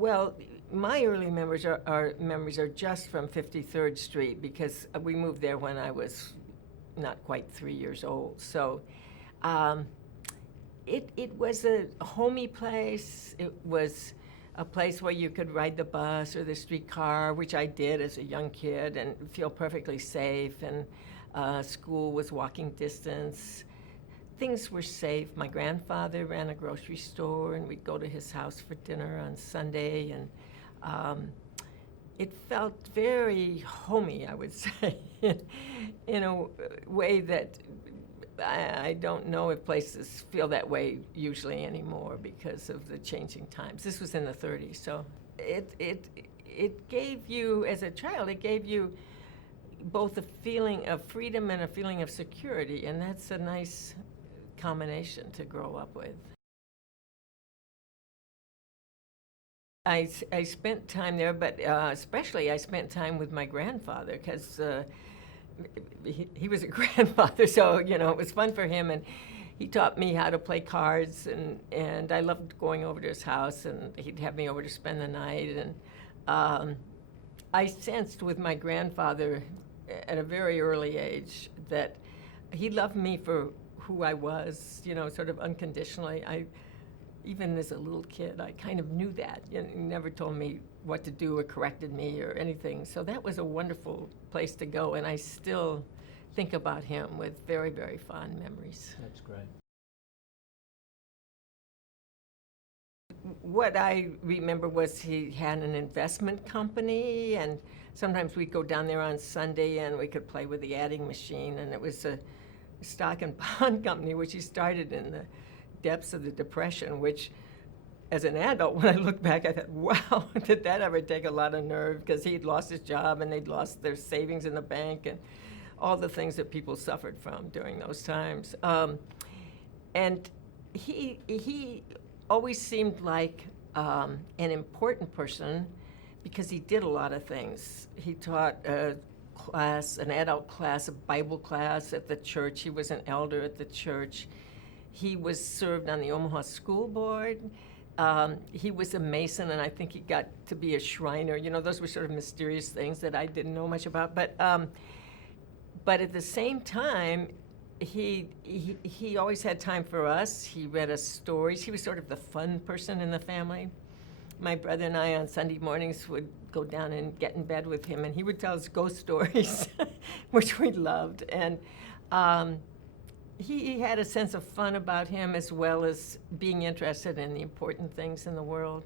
Well, my early memories are just from 53rd Street because we moved there when I was not quite 3 years old. So um, it was a homey place. It was a place where you could ride the bus or the streetcar, which I did as a young kid, and feel perfectly safe. And school was walking distance. Things were safe. My grandfather ran a grocery store, and we'd go to his house for dinner on Sunday, and it felt very homey, I would say, in a way that I don't know if places feel that way usually anymore because of the changing times. This was in the 30s, so it gave you, as a child, it gave you both a feeling of freedom and a feeling of security, and that's a nice combination to grow up with. I spent time there, but especially I spent time with my grandfather because he was a grandfather, so it was fun for him, and he taught me how to play cards, and I loved going over to his house, and he'd have me over to spend the night, and I sensed with my grandfather at a very early age that he loved me for who I was, sort of unconditionally. Even as a little kid, I kind of knew that. He never told me what to do or corrected me or anything. So that was a wonderful place to go, and I still think about him with very, very fond memories. That's great. What I remember was he had an investment company, and sometimes we'd go down there on Sunday and we could play with the adding machine, and it was a stock and bond company, which he started in the depths of the Depression, which as an adult, when I look back, I thought, wow, did that ever take a lot of nerve? Because he'd lost his job and they'd lost their savings in the bank and all the things that people suffered from during those times. And he always seemed like an important person because he did a lot of things. He taught an adult class, a Bible class at the church. He was an elder at the church. He was served on the Omaha School Board. He was a Mason, and I think he got to be a Shriner. Those were sort of mysterious things that I didn't know much about. But at the same time, he always had time for us. He read us stories. He was sort of the fun person in the family. My brother and I on Sunday mornings would go down and get in bed with him, and he would tell us ghost stories, which we loved. And he had a sense of fun about him as well as being interested in the important things in the world.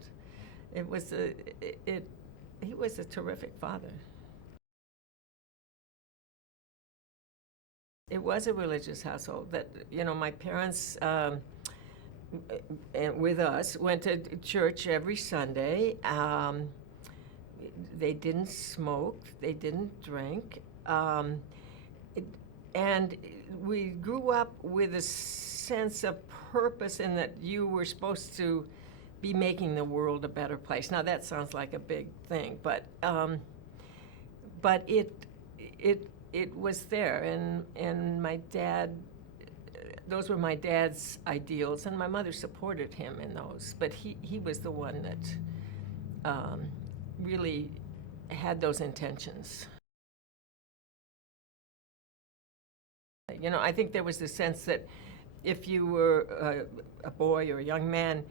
He was a terrific father. It was a religious household that, my parents with us went to church every Sunday. They didn't smoke, they didn't drink. And we grew up with a sense of purpose in that you were supposed to be making the world a better place. Now that sounds like a big thing, but it was there, and my dad, those were my dad's ideals, and my mother supported him in those. But he was the one that really had those intentions. I think there was the sense that if you were a boy or a young man,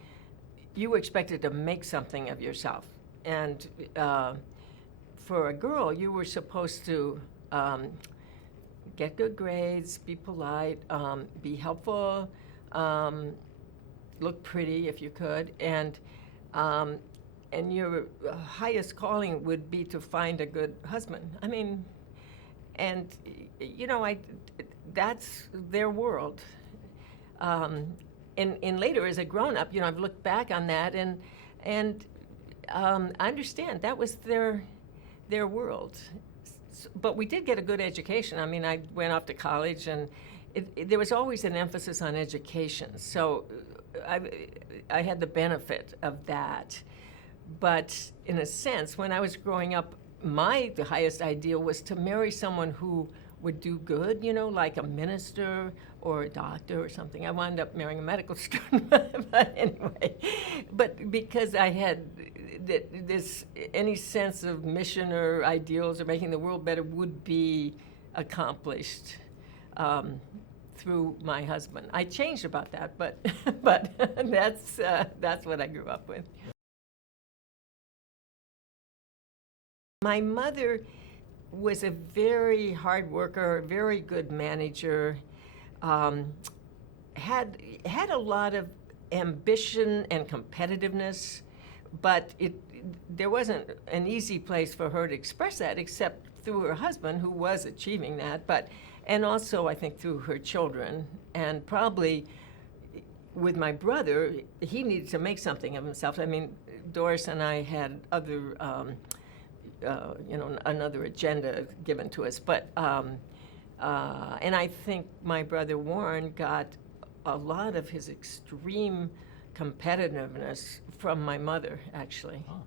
you were expected to make something of yourself. And for a girl, you were supposed to get good grades, be polite, be helpful, look pretty if you could, and your highest calling would be to find a good husband. That's their world. And later, as a grown-up, I've looked back on that, and I understand that was their world. But we did get a good education. I went off to college, and there was always an emphasis on education. So I had the benefit of that. But in a sense, when I was growing up, the highest ideal was to marry someone who would do good, like a minister or a doctor or something. I wound up marrying a medical student, but anyway. But because I had any sense of mission or ideals or making the world better would be accomplished through my husband. I changed about that, but that's what I grew up with. My mother was a very hard worker, a very good manager, had a lot of ambition and competitiveness, but there wasn't an easy place for her to express that except through her husband, who was achieving that, and also I think through her children, and probably with my brother, he needed to make something of himself. I mean, Doris and I had other another agenda given to us. But and I think my brother Warren got a lot of his extreme competitiveness from my mother, actually. Oh.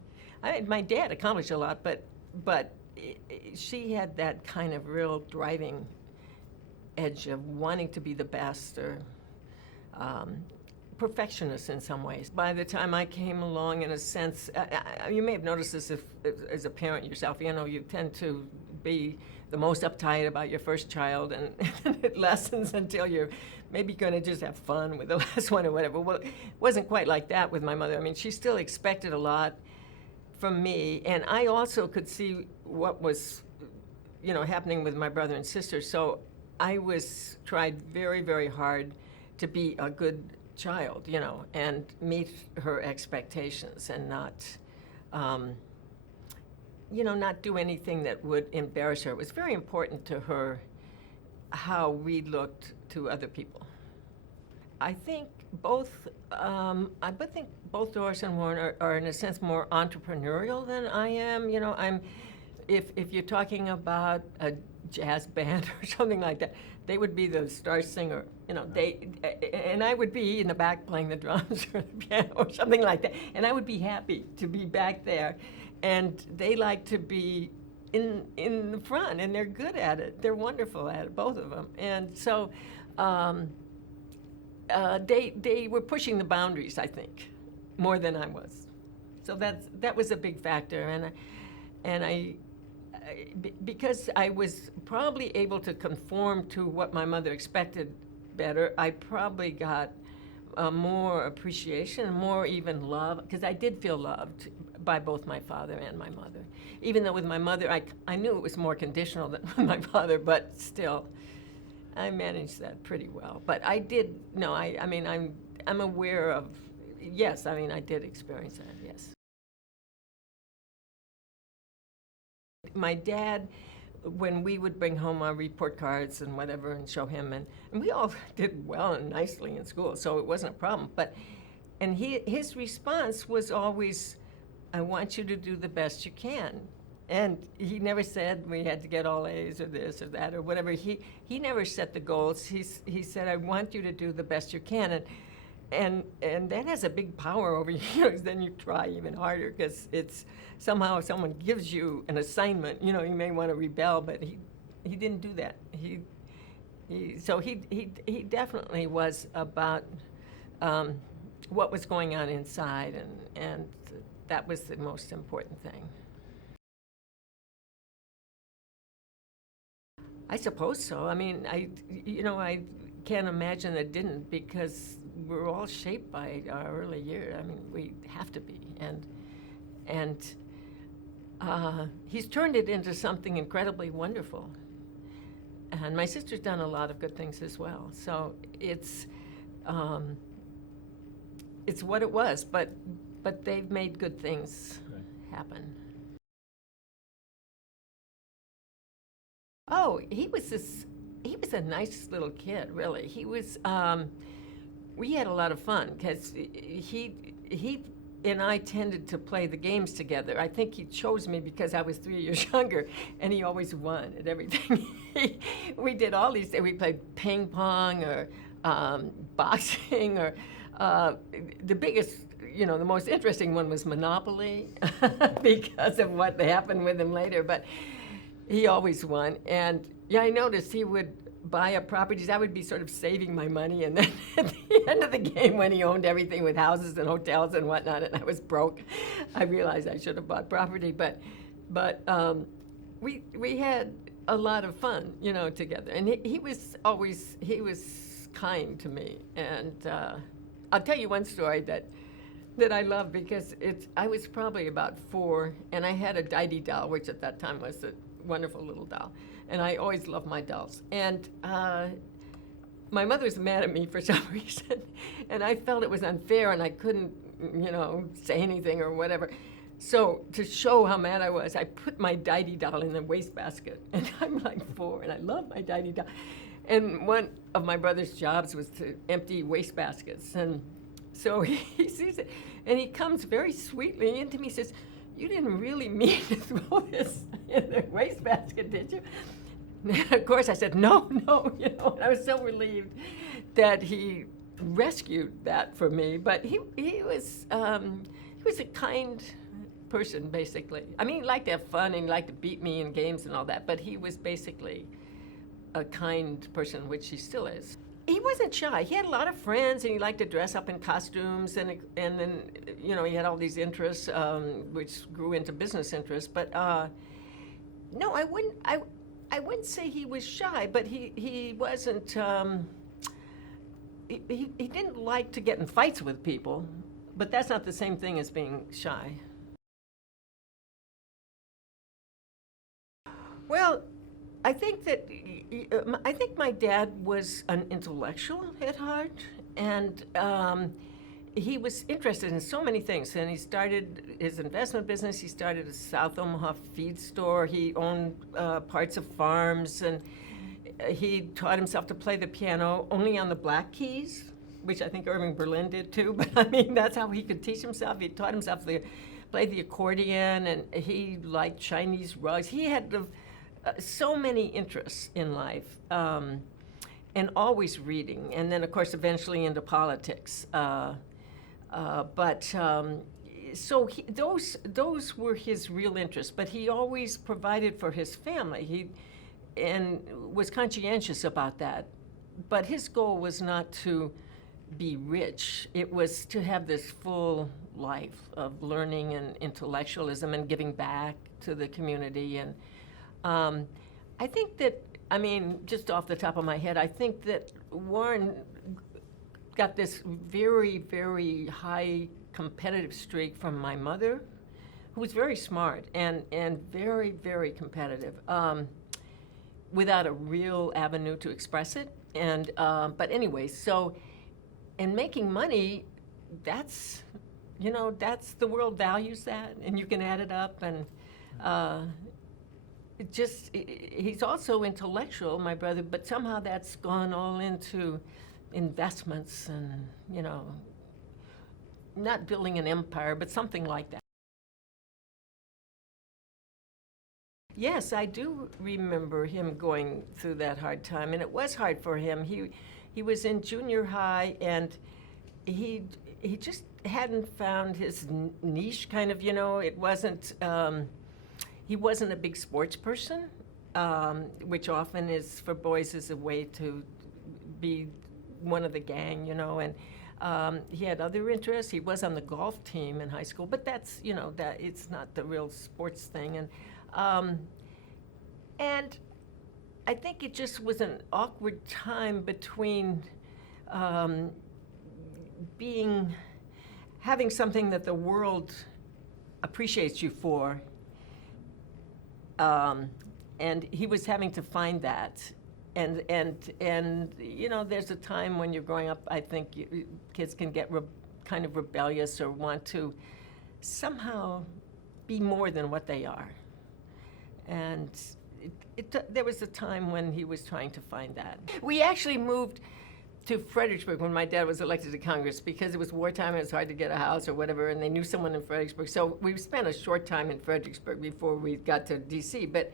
My dad accomplished a lot, but she had that kind of real driving edge of wanting to be the best, or perfectionist in some ways. By the time I came along, in a sense, you may have noticed this as a parent yourself, you tend to be the most uptight about your first child, and it lessens until you're maybe going to just have fun with the last one or whatever. Well, it wasn't quite like that with my mother. I mean, she still expected a lot from me, and I also could see what was, happening with my brother and sister. So I tried very, very hard to be a good child, and meet her expectations, and not do anything that would embarrass her. It was very important to her how we looked to other people. I think both Doris and Warren are in a sense more entrepreneurial than I am. If you're talking about a jazz band or something like that, they would be the star singer, and I would be in the back playing the drums or the piano or something like that, and I would be happy to be back there, and they like to be in the front, and they're good at it. They're wonderful at it, both of them, and so they were pushing the boundaries, I think, more than I was. So that was a big factor, and I because I was probably able to conform to what my mother expected better, I probably got more appreciation, more even love, because I did feel loved by both my father and my mother. Even though with my mother, I knew it was more conditional than with my father, but still, I managed that pretty well. But I did, I'm aware of, yes, I did experience that, yes. My dad, when we would bring home our report cards and whatever and show him, and we all did well and nicely in school, so it wasn't a problem. And his response was always, I want you to do the best you can. And he never said we had to get all A's or this or that or whatever. He never set the goals. He said, I want you to do the best you can. And that has a big power over you, because then you try even harder, because it's somehow if someone gives you an assignment, you may want to rebel, but he didn't do that. So he definitely was about what was going on inside, and that was the most important thing. I suppose so. I can't imagine it didn't, because we're all shaped by our early years. We have to be, and he's turned it into something incredibly wonderful. And my sister's done a lot of good things as well. So it's what it was, but they've made good things happen. Oh, he was a nice little kid, really. We had a lot of fun, because he and I tended to play the games together. I think he chose me because I was 3 years younger, and he always won at everything. We did all these things. We played ping pong or boxing, or the biggest, the most interesting one was Monopoly because of what happened with him later. But he always won, and Yeah, I noticed he would buy up properties. I would be sort of saving my money, and then at the end of the game, when he owned everything with houses and hotels and whatnot, and I was broke, I realized I should have bought property. But we had a lot of fun, together. And he was kind to me. And I'll tell you one story that I love, because I was probably about 4, and I had a Didi doll, which at that time was a wonderful little doll. And I always loved my dolls. And my mother was mad at me for some reason, and I felt it was unfair, and I couldn't, say anything or whatever. So to show how mad I was, I put my Didi doll in the wastebasket, and I'm like 4, and I love my Didi doll. And one of my brother's jobs was to empty wastebaskets, and so he sees it, and he comes very sweetly into me, says, "You didn't really mean to throw this in the wastebasket, did you?" And of course, I said, no, and I was so relieved that he rescued that for me. But he was a kind person, basically. I mean, he liked to have fun, and he liked to beat me in games and all that, but he was basically a kind person, which he still is. He wasn't shy. He had a lot of friends, and he liked to dress up in costumes, and then, he had all these interests, which grew into business interests. But no, I wouldn't say he was shy, but he wasn't. He didn't like to get in fights with people, but that's not the same thing as being shy. Well, I think my dad was an intellectual at heart, and he was interested in so many things. And he started his investment business. He started a South Omaha feed store. He owned parts of farms, and he taught himself to play the piano only on the black keys, which I think Irving Berlin did too. But I mean, that's how he could teach himself. He taught himself to play the accordion, and he liked Chinese rugs. He had so many interests in life, and always reading. And then, of course, eventually into politics. So those were his real interests. But he always provided for his family. And was conscientious about that. But his goal was not to be rich. It was to have this full life of learning and intellectualism and giving back to the community. And I think that, just off the top of my head, I think that Warren got this very, very high competitive streak from my mother, who was very smart and very, very competitive, without a real avenue to express it. And but anyway, so, and making money, that's the world values that, and you can add it up, and he's also intellectual, my brother, but somehow that's gone all into investments and, not building an empire, but something like that. Yes, I do remember him going through that hard time, and it was hard for him. He was in junior high, and he just hadn't found his niche, kind of, it wasn't, he wasn't a big sports person, which often is, for boys, is a way to be one of the gang, and he had other interests. He was on the golf team in high school, but that's, that it's not the real sports thing. And I think it just was an awkward time between having something that the world appreciates you for, and he was having to find that. And there's a time when you're growing up, I think kids can get kind of rebellious or want to somehow be more than what they are. And there was a time when he was trying to find that. We actually moved to Fredericksburg when my dad was elected to Congress, because it was wartime and it was hard to get a house or whatever, and they knew someone in Fredericksburg. So we spent a short time in Fredericksburg before we got to D.C. But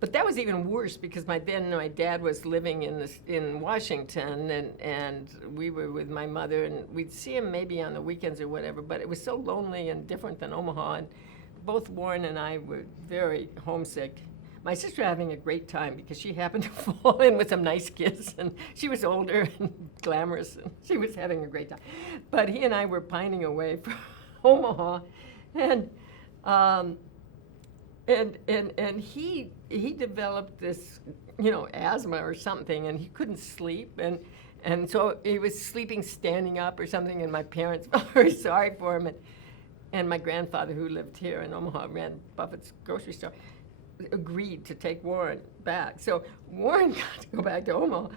that was even worse, because my dad was living in Washington, and we were with my mother, and we'd see him maybe on the weekends or whatever, but it was so lonely and different than Omaha, and both Warren and I were very homesick. my sister having a great time because she happened to fall in with some nice kids, and she was older and glamorous, and she was having a great time. But he and I were pining away from Omaha, and he developed this, asthma or something, and he couldn't sleep, and so he was sleeping standing up or something, and my parents felt very sorry for him, and my grandfather, who lived here in Omaha, ran Buffett's grocery store, agreed to take Warren back. So Warren got to go back to Omaha,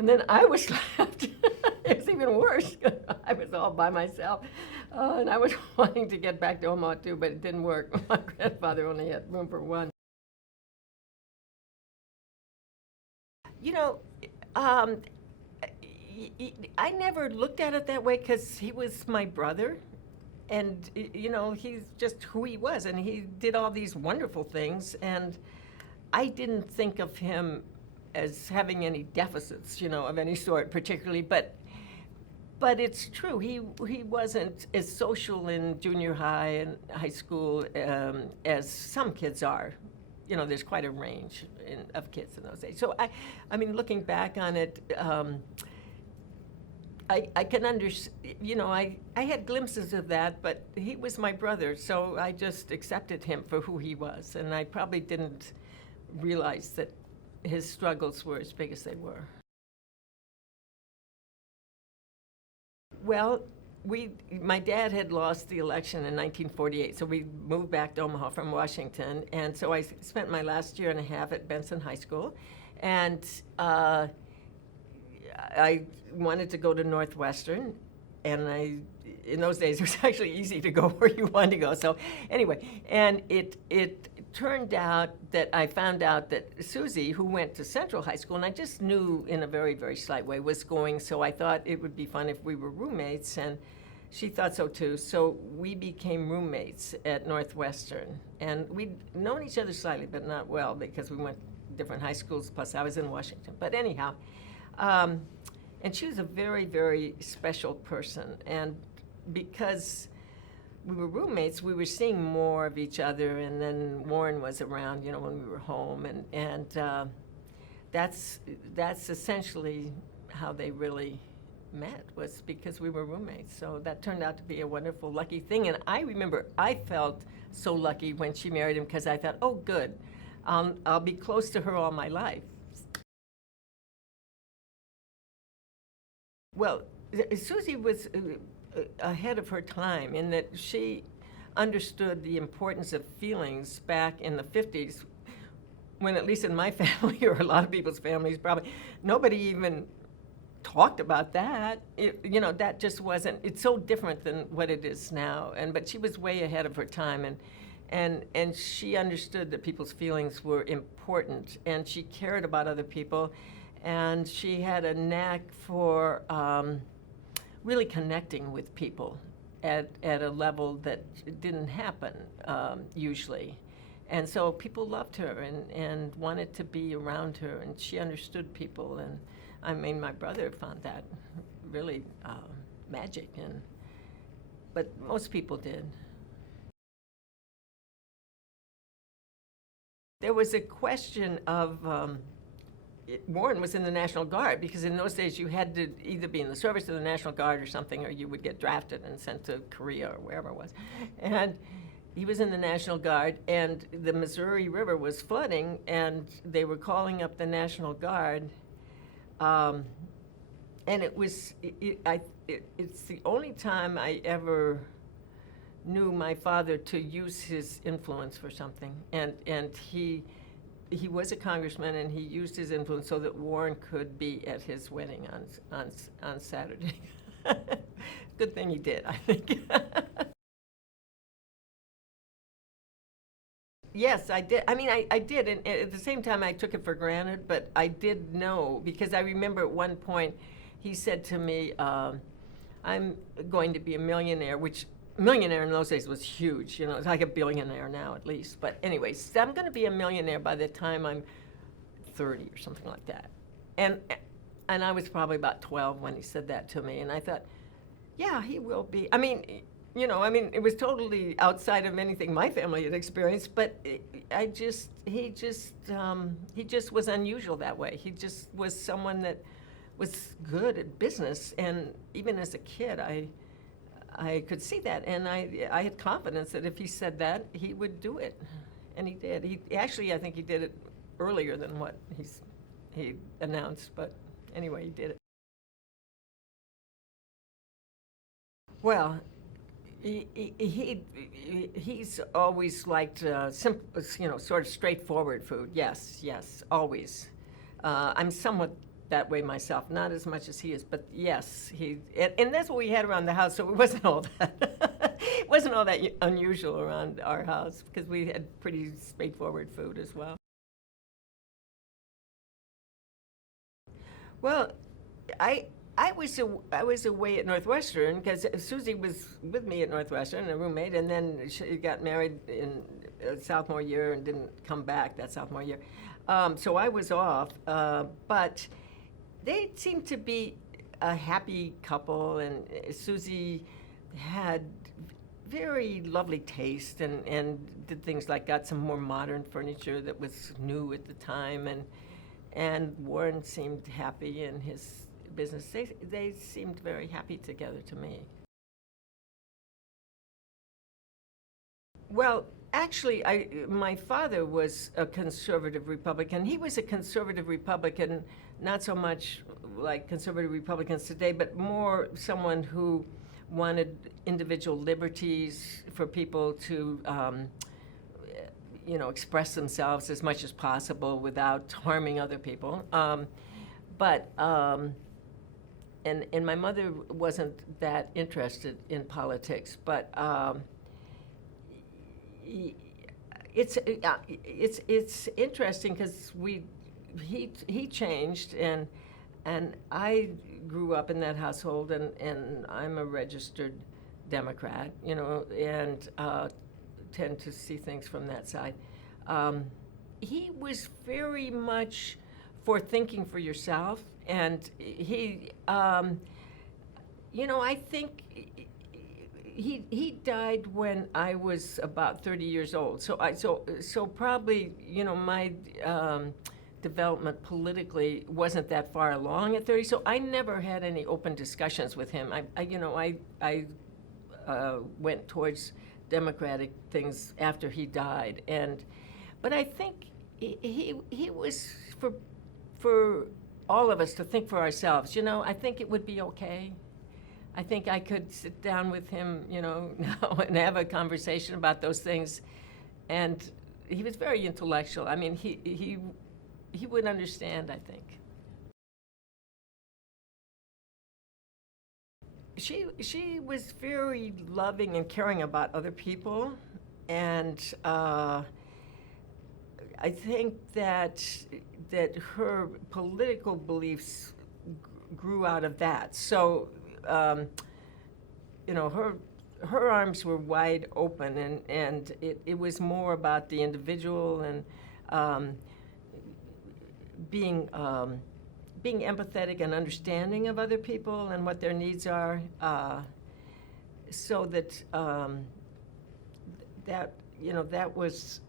and then I was left. It was even worse. I was all by myself, and I was wanting to get back to Omaha too, but it didn't work. My grandfather only had room for one. I never looked at it that way because he was my brother. And, he's just who he was, and he did all these wonderful things, and I didn't think of him as having any deficits, of any sort particularly, but it's true, he wasn't as social in junior high and high school as some kids are. There's quite a range of kids in those days. So, I mean, looking back on it, I can understand, I had glimpses of that, but he was my brother, so I just accepted him for who he was, and I probably didn't realize that his struggles were as big as they were. Well, my dad had lost the election in 1948, so we moved back to Omaha from Washington, and so I spent my last year and a half at Benson High School, and I wanted to go to Northwestern, and in those days, it was actually easy to go where you wanted to go. So anyway, and it turned out that I found out that Susie, who went to Central High School, and I just knew in a very, very slight way, was going, so I thought it would be fun if we were roommates, and she thought so too. So we became roommates at Northwestern, and we'd known each other slightly, but not well, because we went to different high schools, plus I was in Washington. But anyhow, and she was a very, very special person. And because we were roommates, we were seeing more of each other. And then Warren was around, when we were home. And that's essentially how they really met, was because we were roommates. So that turned out to be a wonderful, lucky thing. And I remember I felt so lucky when she married him, because I thought, oh, good, I'll be close to her all my life. Well, Susie was ahead of her time in that she understood the importance of feelings back in the 50s, when, at least in my family, or a lot of people's families probably, nobody even talked about that. That just wasn't, it's so different than what it is now. But she was way ahead of her time, and she understood that people's feelings were important, and she cared about other people. And she had a knack for really connecting with people at a level that didn't happen usually. And so people loved her and wanted to be around her, and she understood people. And I mean, my brother found that really magic, but most people did. There was a question of Warren was in the National Guard, because in those days you had to either be in the service of the National Guard or something, or you would get drafted and sent to Korea or wherever it was. And he was in the National Guard, and the Missouri River was flooding, and they were calling up the National Guard. And it's the only time I ever knew my father to use his influence for something. And he was a congressman, and he used his influence so that Warren could be at his wedding on Saturday. Good thing he did, I think. Yes, I did. I mean, I did, and at the same time I took it for granted, but I did know, because I remember at one point he said to me, I'm going to be a millionaire, which millionaire in those days was huge. It's like a billionaire now at least. But anyways, I'm going to be a millionaire by the time I'm 30 or something like that. And I was probably about 12 when he said that to me, and I thought, yeah, he will be. I mean, I mean, it was totally outside of anything my family had experienced, but he just was unusual that way. He just was someone that was good at business, and even as a kid, I could see that, and I had confidence that if he said that, he would do it, and he did. Actually, I think he did it earlier than what he announced, but anyway, he did it. Well, he's always liked simple, sort of straightforward food. Yes, yes, always. I'm somewhat that way myself, not as much as he is, but yes, and that's what we had around the house. So it wasn't all that it wasn't all that unusual around our house because we had pretty straightforward food as well. Well, I I was away at Northwestern because Susie was with me at Northwestern, a roommate, and then she got married in sophomore year and didn't come back that sophomore year. So I was off, but they seemed to be a happy couple, and Susie had very lovely taste and did things like got some more modern furniture that was new at the time, and Warren seemed happy in his business. They seemed very happy together to me. Well, actually, my father was a conservative Republican. He was a conservative Republican, not so much like conservative Republicans today, but more someone who wanted individual liberties for people to, express themselves as much as possible without harming other people. And my mother wasn't that interested in politics, but it's interesting because he changed, and I grew up in that household, and I'm a registered Democrat, and tend to see things from that side. He was very much for thinking for yourself, and I think he died when I was about 30 years old. So probably my development politically wasn't that far along at 30. So I never had any open discussions with him. I went towards Democratic things after he died, but I think he was for all of us to think for ourselves. I think it would be okay. I think I could sit down with him, now and have a conversation about those things. And he was very intellectual. I mean, he would understand, I think. She was very loving and caring about other people, and I think that her political beliefs grew out of that. So, her arms were wide open, and it was more about the individual and being empathetic and understanding of other people and what their needs are, so that that was.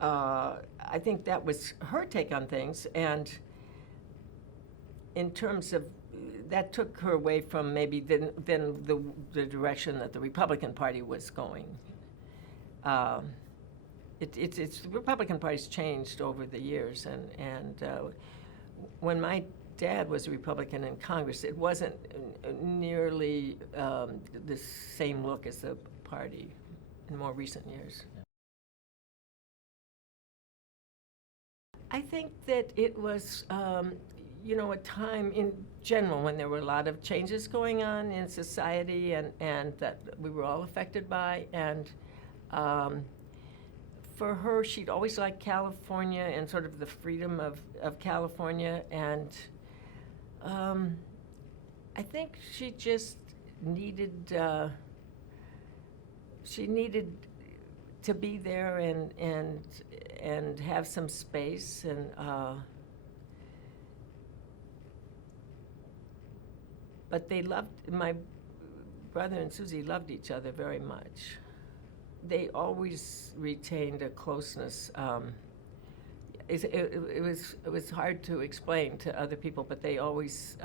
I think that was her take on things, and in terms of that took her away from maybe then the direction that the Republican Party was going. The Republican Party's changed over the years, and when my dad was a Republican in Congress, it wasn't nearly the same look as the party in more recent years. I think that it was, a time in general when there were a lot of changes going on in society and that we were all affected by. And for her, she'd always liked California and sort of the freedom of California. And I think she just needed, to be there and have some space, and but they loved brother and Susie loved each other very much. They always retained a closeness. It was hard to explain to other people, but they always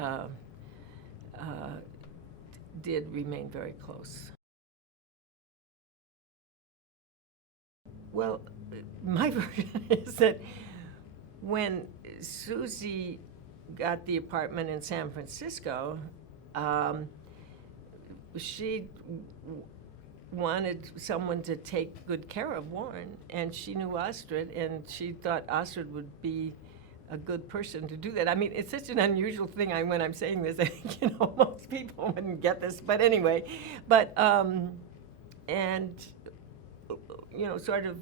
did remain very close. Well, my version is that when Susie got the apartment in San Francisco, she wanted someone to take good care of Warren, and she knew Astrid, and she thought Astrid would be a good person to do that. I mean, it's such an unusual thing. When I'm saying this, I think, most people wouldn't get this, but anyway. But, and, sort of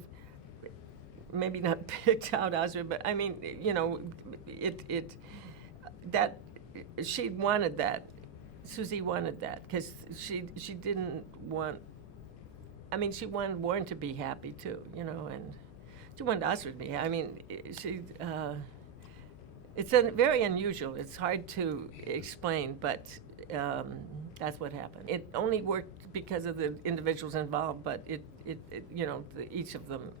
maybe not picked out Astrid, but I mean, that she wanted that. Susie wanted that because she didn't want, she wanted Warren to be happy too, and she wanted Astrid to be happy. It's very unusual. It's hard to explain, but that's what happened. It only worked because of the individuals involved, but each of them,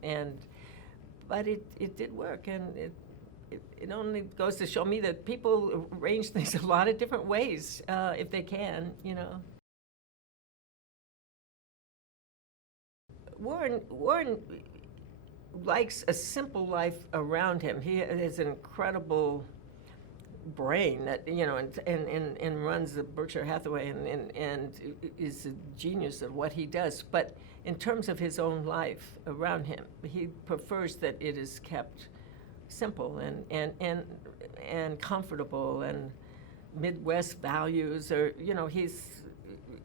but it did work, and it only goes to show me that people arrange things a lot of different ways if they can, Warren likes a simple life around him. He has an incredible brain that, and runs the Berkshire Hathaway and is a genius at what he does. But in terms of his own life around him, he prefers that it is kept simple and comfortable and Midwest values, or he's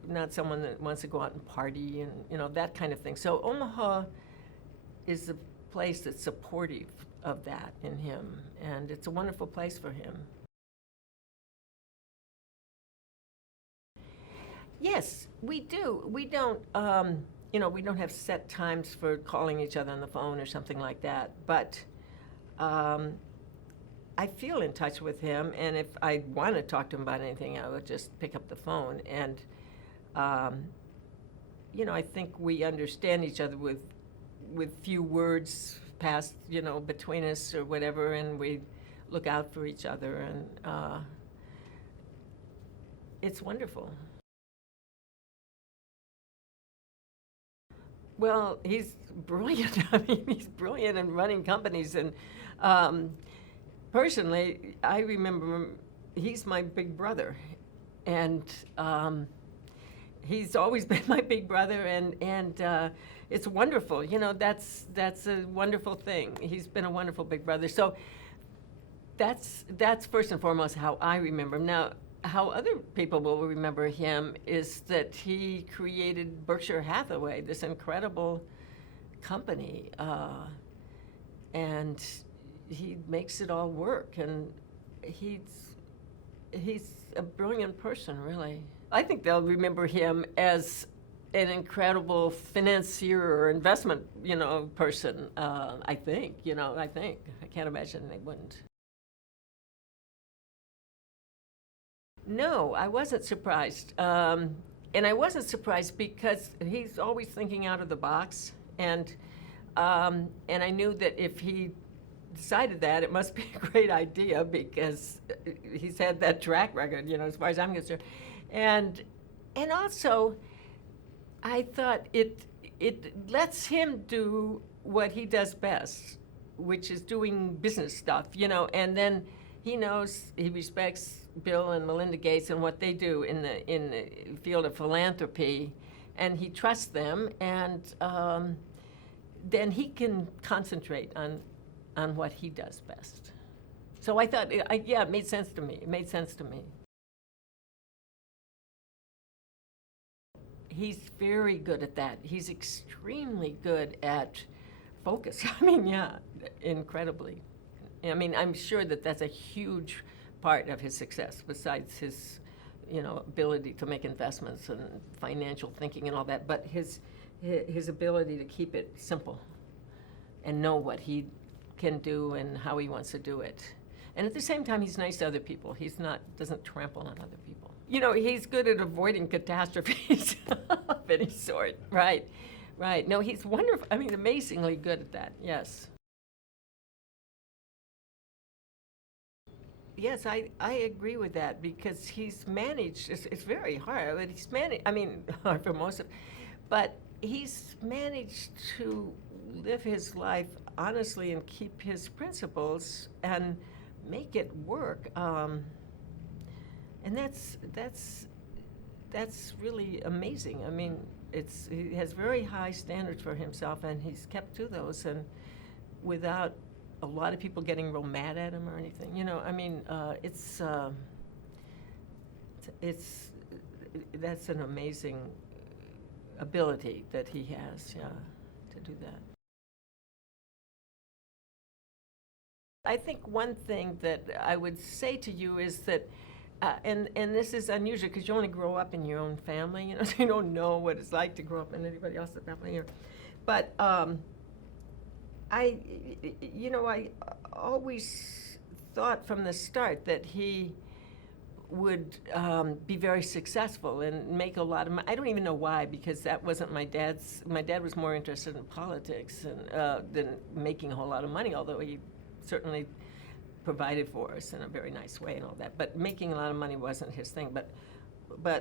not someone that wants to go out and party and that kind of thing. So Omaha is a place that's supportive of that in him, and it's a wonderful place for him. Yes, we do. We don't we don't have set times for calling each other on the phone or something like that, but I feel in touch with him, and if I want to talk to him about anything, I would just pick up the phone. And I think we understand each other with few words passed, between us or whatever, and we look out for each other, and it's wonderful. Well, he's brilliant. He's brilliant in running companies, and personally, I remember he's my big brother, and he's always been my big brother, and it's wonderful. That's a wonderful thing. He's been a wonderful big brother. So that's first and foremost how I remember him. Now, how other people will remember him is that he created Berkshire Hathaway, this incredible company, and he makes it all work, and he's a brilliant person, really. I think they'll remember him as an incredible financier or investment, person. I think. I can't imagine they wouldn't. No, I wasn't surprised. And I wasn't surprised because he's always thinking out of the box. And I knew that if he decided that, it must be a great idea because he's had that track record, as far as I'm concerned. And also, I thought it lets him do what he does best, which is doing business stuff, and then he knows, he respects Bill and Melinda Gates and what they do in the field of philanthropy, and he trusts them, and then he can concentrate on what he does best. So I thought, it made sense to me. It made sense to me. He's very good at that. He's extremely good at focus. Incredibly. I'm sure that that's a huge part of his success, besides his, ability to make investments and financial thinking and all that, but his ability to keep it simple and know what he can do and how he wants to do it. And at the same time, he's nice to other people. Doesn't trample on other people. he's good at avoiding catastrophes of any sort. Right, right. No, he's wonderful. I mean, amazingly good at that. Yes. Yes, I agree with that because he's managed, it's very hard, but he's managed, I mean, hard for most of, but he's managed to live his life honestly and keep his principles and make it work. And that's really amazing. I mean, he has very high standards for himself, and he's kept to those, and without a lot of people getting real mad at him or anything. I mean, it's that's an amazing ability that he has, yeah, to do that. I think one thing that I would say to you is that, and this is unusual because you only grow up in your own family, so you don't know what it's like to grow up in anybody else's family. But I, I always thought from the start that he would be very successful and make a lot of money. I don't even know why, because that wasn't my dad's. My dad was more interested in politics than making a whole lot of money, although he certainly provided for us in a very nice way and all that. But making a lot of money wasn't his thing. But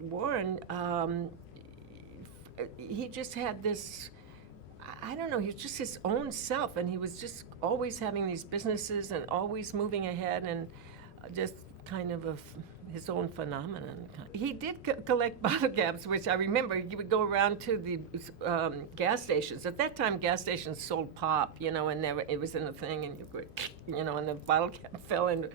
Warren, he just had this, I don't know, he was just his own self, and he was just always having these businesses and always moving ahead, and just kind of his own phenomenon. He did collect bottle caps, which I remember he would go around to the gas stations. At that time, gas stations sold pop, and it was in a thing, and you could, and the bottle cap fell in the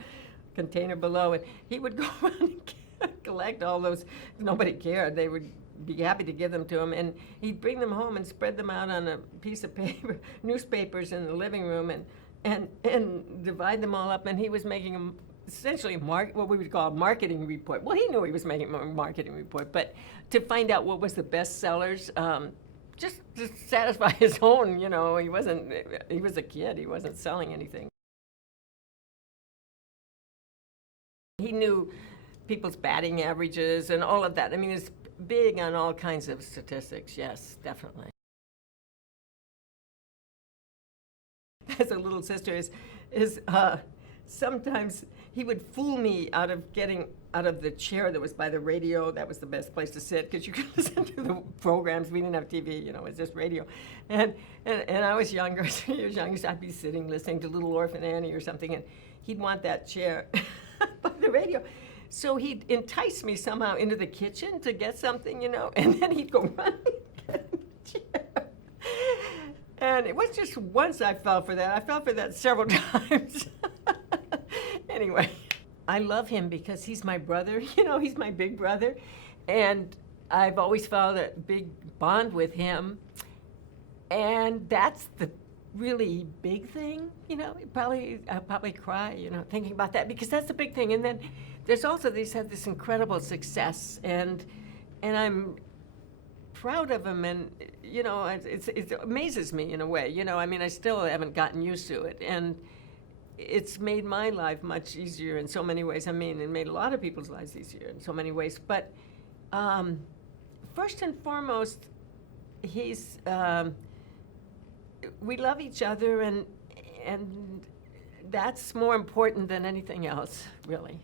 container below, and he would go around and collect all those. Nobody cared. They would be happy to give them to him, and he'd bring them home and spread them out on a piece of paper, newspapers in the living room, and divide them all up. And he was making essentially what we would call a marketing report. Well, he knew he was making a marketing report, but to find out what was the best sellers, just to satisfy his own. He was a kid. He wasn't selling anything. He knew people's batting averages and all of that. I mean, it's big on all kinds of statistics. Yes, definitely. As a little sister is sometimes he would fool me out of getting out of the chair that was by the radio. That was the best place to sit because you could listen to the programs. We didn't have TV, it was just radio. And I was younger, 3 years younger, so I'd be sitting listening to Little Orphan Annie or something, and he'd want that chair by the radio. So he'd entice me somehow into the kitchen to get something, and then he'd go running and get the chair. And it was just once I fell for that. I fell for that several times. Anyway, I love him because he's my brother. He's my big brother. And I've always felt a big bond with him. And that's the really big thing, I'll probably cry, thinking about that, because that's the big thing. And then there's also, he's had this incredible success, and I'm proud of him, and it amazes me in a way. I mean, I still haven't gotten used to it, and it's made my life much easier in so many ways. I mean, it made a lot of people's lives easier in so many ways. But first and foremost, he's we love each other, and that's more important than anything else, really.